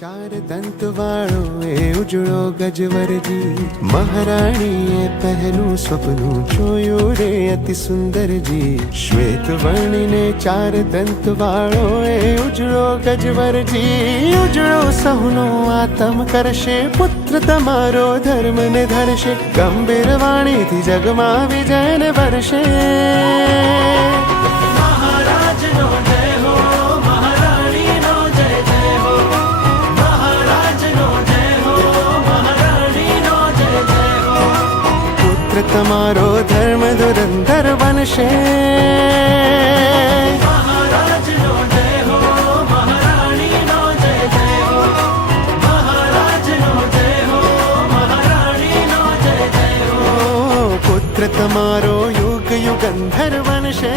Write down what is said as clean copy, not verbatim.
ચાર દંત વાળો એ ઉજળો ગજવરજી, મહારાણીએ પહેલું સપનું જોયું રે અતિ સુંદરજી. શ્વેત વર્ણિને ચાર દંત વાળો એ ઉજળો ગજવરજી, ઉજળો સહુનો આતમ કરશે, પુત્ર તમારો ધર્મ ને ધરશે, ગંભીર વાણીથી જગમાં વિજયને વરસે. તમારો ધર્મ ધુરંધર બનશે. મહારાજનો જય હો, મહારાણીનો જય જય હો, મહારાજનો જય હો, મહારાણીનો જય જય હો. પુત્ર તમારો યુગ યુગંધર બનશે.